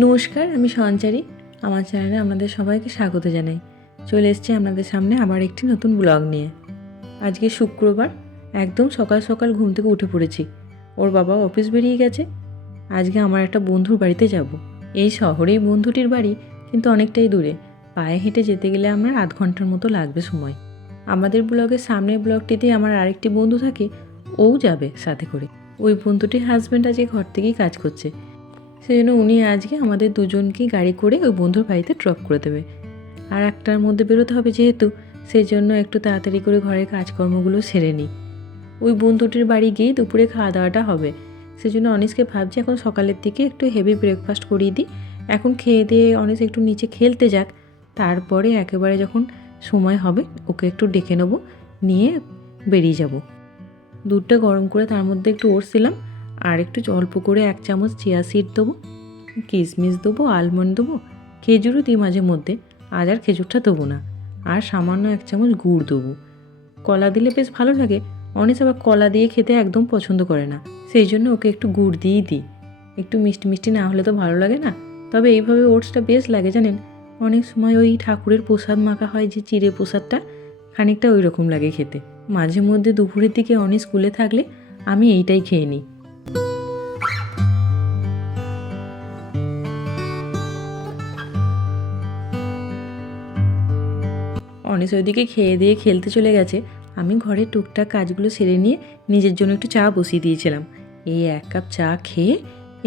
নমস্কার, আমি সঞ্চারী। আমার চ্যানেলে আপনাদের সবাইকে স্বাগত জানাই। চলে এসেছি আপনাদের সামনে আবার একটি নতুন ব্লগ নিয়ে। আজকে শুক্রবার, একদম সকাল সকাল ঘুম থেকে উঠে পড়েছি। ওর বাবা অফিস বেরিয়ে গেছে। আজকে আমার একটা বন্ধুর বাড়িতে যাব। এই শহরেই বন্ধুটির বাড়ি, কিন্তু অনেকটাই দূরে। পায়ে হেঁটে যেতে গেলে আমার আধ ঘন্টার মতো লাগবে সময়। আমাদের ব্লগের সামনের ব্লগটিতে আমার আরেকটি বন্ধু থাকে, ও যাবে সাথে করে। ওই বন্ধুটির হাজব্যান্ড আজকে ঘর থেকেই কাজ করছে, সেই জন্য উনি আজকে আমাদের দুজনকে গাড়ি করে ওই বন্ধুর বাড়িতে ড্রপ করে দেবে। আর একটার মধ্যে বেরোতে হবে যেহেতু, সেই জন্য একটু তাড়াতাড়ি করে ঘরের কাজকর্মগুলো সেরে নিই। ওই বন্ধুটির বাড়ি গিয়েই দুপুরে খাওয়া দাওয়াটা হবে। সেই জন্য অনিশকে ভাবছি এখন সকালের দিকে একটু হেভি ব্রেকফাস্ট করিয়ে দিই। এখন খেয়ে দিয়ে অনিশ একটু নিচে খেলতে যাক, তারপরে একেবারে যখন সময় হবে ওকে একটু ডেকে নেবো, নিয়ে বেরিয়ে যাব। দুধটা গরম করে তার মধ্যে একটু ওটস দিলাম, আর একটু অল্প করে 1 চামচ চিয়া সিড দেবো, কিশমিশ দেবো, আলমন্ড দেবো, খেজুরও দিই মাঝে মধ্যে, আজ আর খেজুরটা দেবো না। আর সামান্য 1 চামচ গুড় দেবো। কলা দিলে বেশ ভালো লাগে। অনিশ আবার কলা দিয়ে খেতে একদম পছন্দ করে না, সেই জন্য ওকে একটু গুড় দিয়েই দিই। একটু মিষ্টি মিষ্টি না হলে তো ভালো লাগে না। তবে এইভাবে ওটসটা বেশ লাগে জানেন। অনেক সময় ওই ঠাকুরের প্রসাদ মাখা হয় যে চিড়ে প্রসাদটা, খানিকটা ওই রকম লাগে খেতে। মাঝে মধ্যে দুপুরের দিকে অনিশ স্কুলে থাকলে আমি এইটাই খেয়ে নিই। অনিশ ওইদিকে খেয়ে দিয়ে খেলতে চলে গেছে। আমি ঘরের টুকটাক কাজগুলো সেরে নিয়ে নিজের জন্য একটু চা বসিয়ে দিয়েছিলাম। এই 1 কাপ চা খেয়ে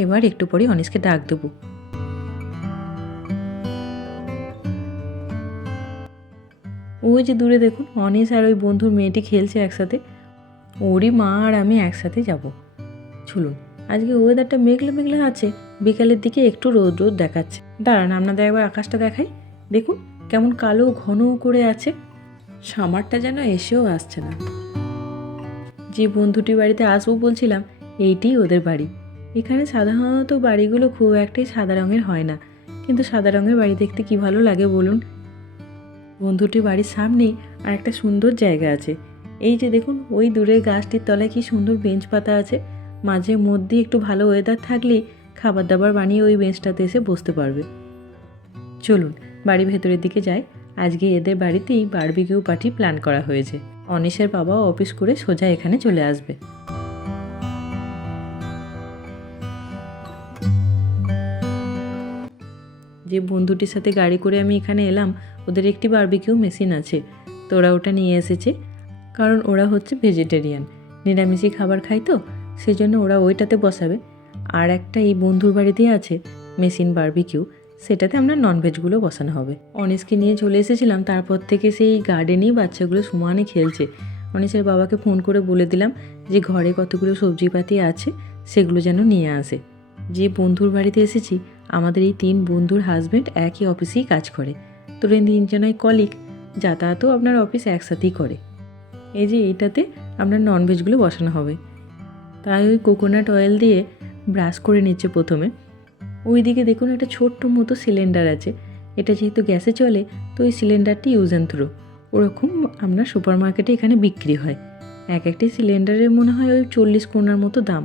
এবার একটু পরে অনিশকে ডাক দেবো। ওই যে দূরে দেখুন অনিশ আর ওই বন্ধুর মেয়েটি খেলছে একসাথে। ওরই মা আর আমি একসাথে যাব। চলুন, আজকে ওয়েদারটা মেঘলা মেঘলা আছে, বিকালের দিকে একটু রোদ রোদ দেখাচ্ছে। দাঁড়ান আপনাদের একবার আকাশটা দেখাই। দেখুন কেমন কালো ঘন করে আছে, সামারটা যেন এসেও আসছে না। যে বন্ধুটির বাড়িতে আসবো বলছিলাম, এইটিই ওদের বাড়ি। এখানে সাধারণত বাড়িগুলো খুব একটাই সাদা রঙের হয় না, কিন্তু সাদা রঙের বাড়ি দেখতে কি ভালো লাগে বলুন। বন্ধুটির বাড়ির সামনেই আর একটা সুন্দর জায়গা আছে। এই যে দেখুন ওই দূরের গাছটির তলায় কি সুন্দর বেঞ্চ পাতা আছে। মাঝে মধ্যে একটু ভালো ওয়েদার থাকলেই খাবার দাবার বানিয়ে ওই বেঞ্চটাতে এসে বসতে পারবে। চলুন বাড়ির ভেতরের দিকে যাই। আজকে এদের বাড়িতেই বারবিকিউ পার্টি প্ল্যান করা হয়েছে। অনিশের বাবাও অফিস করে সোজা এখানে চলে আসবে। যে বন্ধুটির সাথে গাড়ি করে আমি এখানে এলাম, ওদের একটি বারবিকিউ মেশিন আছে, তো ওরা ওটা নিয়ে এসেছে। কারণ ওরা হচ্ছে ভেজিটেরিয়ান, নিরামিষই খাবার খায়, তো সেই জন্য ওরা ওইটাতে বসাবে। আর একটা এই বন্ধুর বাড়িতেই আছে মেশিন বারবিকিউ, সেটাতে আমরা ননভেজগুলো বসানো হবে। অনিশকে নিয়ে চলে এসেছিলাম, তারপর থেকে সেই গার্ডেনেই বাচ্চাগুলো সমানে খেলছে। অনিশের বাবাকে ফোন করে বলে দিলাম যে ঘরে কতগুলো সবজিপাতি আছে সেগুলো যেন নিয়ে আসে। যে বন্ধুর বাড়িতে এসেছি, আমাদের এই 3 বন্ধুর হাজব্যান্ড একই অফিসেই কাজ করে, তো 3 জনাই কলিগ, যাতায়াতও আপনার অফিস একসাথেই করে। এই যে এইটাতে আপনার ননভেজগুলো বসানো হবে। তাই ওই কোকোনাট অয়েল দিয়ে ব্রাশ করে নিচ্ছে প্রথমে। ওই দিকে দেখুন একটা ছোট্ট মতো সিলিন্ডার আছে। এটা যেহেতু গ্যাসে চলে, তো ওই সিলিন্ডারটি ইউজ অ্যান্ড থ্রো, ওরকম আপনার সুপার মার্কেটে এখানে বিক্রি হয়। একটি সিলিন্ডারের মনে হয় ওই 40 কোনার মতো দাম,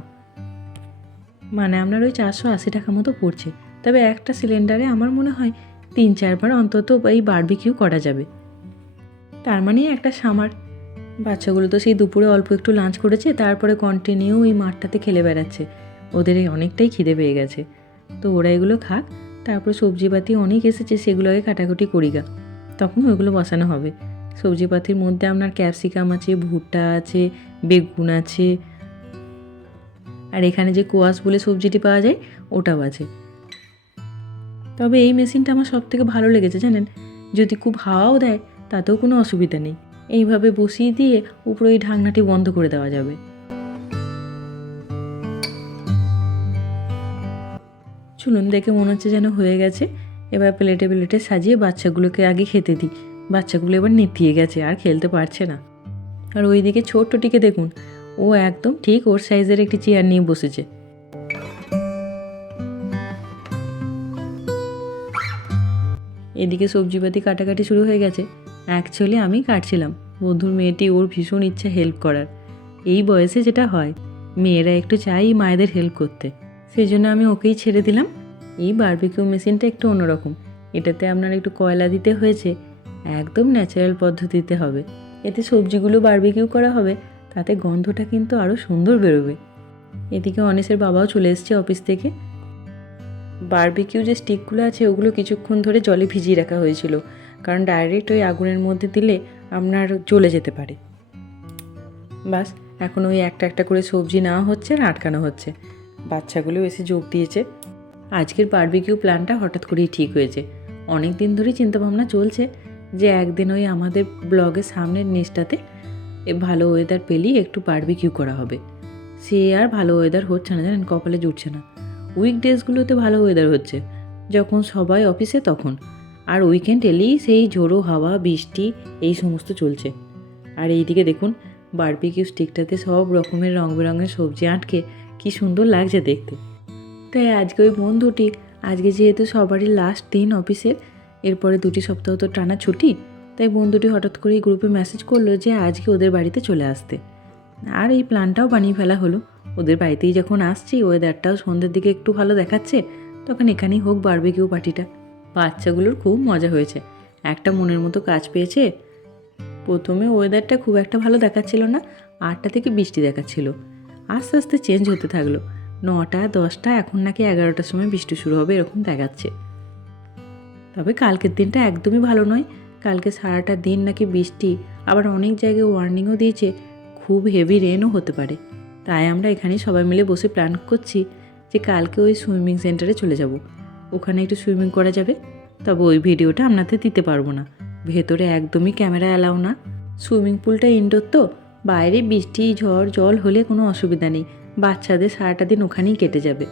মানে আপনার ওই 480 টাকা মতো পড়ছে। তবে একটা সিলিন্ডারে আমার মনে হয় 3-4 বার অন্তত এই বারবিকিউ করা যাবে। তার মানে একটা সামার। বাচ্চাগুলো তো সেই দুপুরে অল্প একটু লাঞ্চ করেছে, তারপরে কন্টিনিউ এই মাঠটাতে খেলে বেড়াচ্ছে। ওদের অনেকটাই খিদে পেয়ে গেছে, তো ওরা এগুলো খাক। তারপরে সবজিপাতি অনেক এসেছে, সেগুলোকে কাটাকুটি করি গা, তখন ওইগুলো বসানো হবে। সবজিপাতির মধ্যে আপনার ক্যাপসিকাম আছে, ভুট্টা আছে, বেগুন আছে, আর এখানে যে কোয়াশ বলে সবজিটি পাওয়া যায় ওটাও আছে। তবে এই মেশিনটা আমার সব থেকে ভালো লেগেছে জানেন, যদি খুব হাওয়াও দেয় তাতেও কোনো অসুবিধা নেই। এইভাবে বসিয়ে দিয়ে উপরে ওই ঢাকনাটি বন্ধ করে দেওয়া যাবে। চলুন, দেখে মনে হচ্ছে যেন হয়ে গেছে। এবার প্লেটে প্লেটে সাজিয়ে বাচ্চাগুলোকে আগে খেতে দিই। বাচ্চাগুলো এবার নেতিয়ে গেছে, আর খেলতে পারছে না। আর ওইদিকে ছোট্টটিকে দেখুন, ও একদম ঠিক ওর সাইজের একটি চেয়ার নিয়ে বসেছে। এদিকে সবজিপাতি কাটাকাটি শুরু হয়ে গেছে। অ্যাকচুয়ালি আমি কাটছিলাম, বন্ধুর মেয়েটি ওর ভীষণ ইচ্ছা হেল্প করার। এই বয়সে যেটা হয়, মেয়েরা একটু চাই মায়েদের হেল্প করতে, সেই জন্য আমি ওকেই ছেড়ে দিলাম। এই বারবিকিউ মেশিনটা একটু অন্যরকম। এটাতে আপনার একটু কয়লা দিতে হয়েছে, একদম ন্যাচারাল পদ্ধতিতে হবে। এতে সবজিগুলো বারবিকিউ করা হবে, তাতে গন্ধটা কিন্তু আরও সুন্দর বেরোবে। এদিকে অনিসের বাবাও চলে এসছে অফিস থেকে। বারবিকিউ যে স্টিকগুলো আছে ওগুলো কিছুক্ষণ ধরে জলে ভিজিয়ে রাখা হয়েছিল, কারণ ডাইরেক্ট ওই আগুনের মধ্যে দিলে আপনার জ্বলে যেতে পারে। বাস এখন ওই একটা একটা করে সবজি নেওয়া হচ্ছে আর আটকানো হচ্ছে। বাচ্চাগুলো এসে যোগ দিয়েছে। আজকের বারবিকিউ প্ল্যানটা হঠাৎ করেই ঠিক হয়েছে। অনেক দিন ধরেই চিন্তাভাবনা চলছে যে একদিন ওই আমাদের ব্লগের সামনের নিচটাতে ভালো ওয়েদার পেলেই একটু বারবিকিউ করা হবে। সে আর ভালো ওয়েদার হচ্ছে না, জানেন, কপালে জুটছে না। উইকডেজগুলোতে ভালো ওয়েদার হচ্ছে, যখন সবাই অফিসে তখন, আর উইকেন্ড এলেই সেই ঝোড়ো হাওয়া, বৃষ্টি এই সমস্ত চলছে। আর এইদিকে দেখুন বারবিকিউ স্টিকটাতে সব রকমের রং বেরঙের সবজি আটকে কি সুন্দর লাগছে দেখতে। তাই আজকে ওই বন্ধুটি, আজকে যেহেতু সবারই লাস্ট দিন অফিসের, এরপরে 2 সপ্তাহ তো টানা ছুটি, তাই বন্ধুটি হঠাৎ করে এই গ্রুপে মেসেজ করলো যে আজকে ওদের বাড়িতে চলে আসতে। আর এই প্ল্যানটাও বানিয়ে ফেলা হলো। ওদের বাড়িতেই যখন আসছি, ওয়েদারটাও সন্ধ্যের দিকে একটু ভালো দেখাচ্ছে, তখন এখানেই হোক বারবিকিউ পার্টিটা। বাচ্চাগুলোর খুব মজা হয়েছে, একটা মনের মতো কাজ পেয়েছে। প্রথমে ওয়েদারটা খুব একটা ভালো দেখাচ্ছিল না, 8টা থেকে বৃষ্টি দেখাচ্ছিল, আস্তে আস্তে চেঞ্জ হতে থাকলো। 9টা 10টা, এখন নাকি 11টার সময় বৃষ্টি শুরু হবে এরকম দেখাচ্ছে। তবে কালকের দিনটা একদমই ভালো নয়, কালকে সারাটা দিন নাকি বৃষ্টি, আবার অনেক জায়গায় ওয়ার্নিংও দিয়েছে খুব হেভি রেনও হতে পারে। তাই আমরা এখানে সবাই মিলে বসে প্ল্যান করছি যে কালকে ওই সুইমিং সেন্টারে চলে যাব, ওখানে একটু সুইমিং করা যাবে। তবে ওই ভিডিওটা আপনাদের দিতে পারবো না, ভেতরে একদমই ক্যামেরা অ্যালাউ না। সুইমিং পুলটা ইনডোর তো, বাইরে বৃষ্টি ঝড় জল হলে কোনো অসুবিধা নেই, বাচ্চাদের সারাটা দিন ওখানেই কেটে যাবে।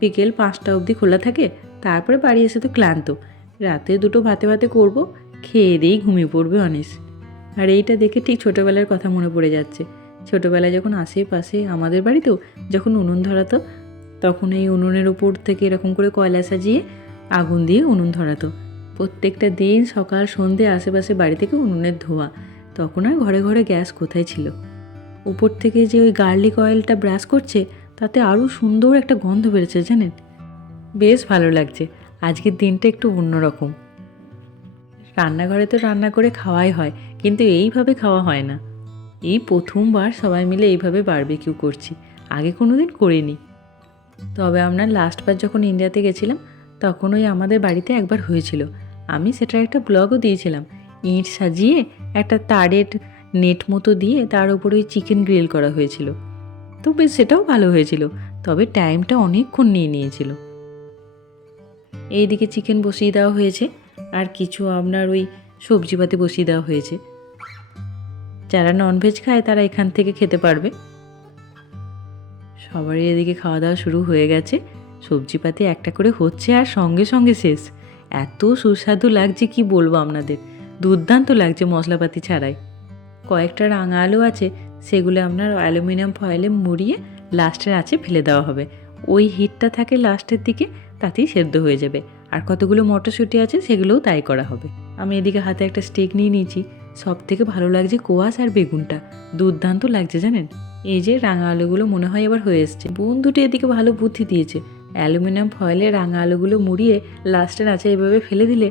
বিকেল 5টা অবধি খোলা থাকে, তারপরে বাড়ি এসে তো ক্লান্ত, রাতে 2 ভাতে ভাতে করব, খেয়ে দিয়েই ঘুমিয়ে পড়বে অনিস। আর এইটা দেখে ঠিক ছোটোবেলার কথা মনে পড়ে যাচ্ছে। ছোটোবেলায় যখন আশেপাশে আমাদের বাড়িতেও যখন উনুন ধরাতো, তখন এই উনুনের উপর থেকে এরকম করে কয়লা সাজিয়ে আগুন দিয়ে উনুন ধরাতো। প্রত্যেকটা দিন সকাল সন্ধে আশেপাশে বাড়ি থেকে উনুনের ধোঁয়া। তখন আর ঘরে ঘরে গ্যাস কোথায় ছিল। উপর থেকে যে ওই গার্লিক অয়েলটা ব্রাশ করছে, তাতে আরও সুন্দর একটা গন্ধ বেরোচ্ছে, জানেন, বেশ ভালো লাগছে। আজকের দিনটা একটু অন্যরকম। রান্নাঘরে তো রান্না করে খাওয়াই হয়, কিন্তু এইভাবে খাওয়া হয় না। এই প্রথমবার সবাই মিলে এইভাবে বারবিকিউ করছি, আগে কোনো দিন করিনি। তবে আমরা লাস্টবার যখন ইন্ডিয়াতে গেছিলাম, তখন ওই আমাদের বাড়িতে একবার হয়েছিল। আমি সেটার একটা ব্লগও দিয়েছিলাম। ইঁট সাজিয়ে একটা তারের নেট মতো দিয়ে তার উপরে ওই চিকেন গ্রিল করা হয়েছিল। তো বেশ সেটাও ভালো হয়েছিল, তবে টাইমটা অনেকক্ষণ নিয়ে নিয়েছিল। এইদিকে চিকেন বসিয়ে দেওয়া হয়েছে, আর কিছু আপনার ওই সবজিপাতি বসিয়ে দেওয়া হয়েছে। যারা ননভেজ খায় তারা এখান থেকে খেতে পারবে। সবারই এদিকে খাওয়া দাওয়া শুরু হয়ে গেছে, সবজিপাতি একটা করে হচ্ছে আর সঙ্গে সঙ্গে শেষ। এত সুস্বাদু লাগছে কি বলবো আপনাদের, দুর্দান্ত লাগছে মশলাপাতি ছাড়াই। কয়েকটা রাঙা আলু আছে, সেগুলো আপনার অ্যালুমিনিয়াম ফয়েলে মুড়িয়ে লাস্টের আছে ফেলে দেওয়া হবে। ওই হিটটা থাকে লাস্টের দিকে, তাতেই সেদ্ধ হয়ে যাবে। আর কতগুলো মটরশুঁটি আছে, সেগুলোও তাই করা হবে। আমি এদিকে হাতে একটা স্টেক নিয়ে নিয়েছি। সব থেকে ভালো লাগছে কোয়াশ আর বেগুনটা, দুর্দান্ত লাগছে জানেন। এই যে রাঙা আলুগুলো মনে হয় এবার হয়ে এসছে। বন্ধুটি এদিকে ভালো বুদ্ধি দিয়েছে, অ্যালুমিনিয়াম ফয়েলে রাঙা আলুগুলো মুড়িয়ে লাস্টের আছে এভাবে ফেলে দিলে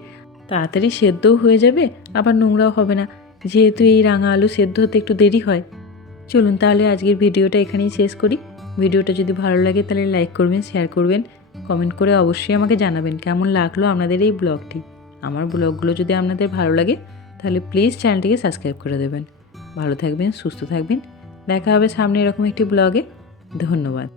তাড়াতাড়ি সেদ্ধও হয়ে যাবে, আবার নোংরাও হবে না, যেহেতু এই রাঙা আলু সেদ্ধ হতে একটু দেরি হয়। চলুন তাহলে আজকের ভিডিওটা এখানেই শেষ করি। ভিডিওটা যদি ভালো লাগে তাহলে লাইক করবেন, শেয়ার করবেন, কমেন্ট করে অবশ্যই আমাকে জানাবেন কেমন লাগলো আপনাদের এই ব্লগটি। আমার ব্লগগুলো যদি আপনাদের ভালো লাগে তাহলে প্লিজ চ্যানেলটিকে সাবস্ক্রাইব করে দেবেন। ভালো থাকবেন, সুস্থ থাকবেন, দেখা হবে সামনে এরকম একটি ব্লগে। ধন্যবাদ।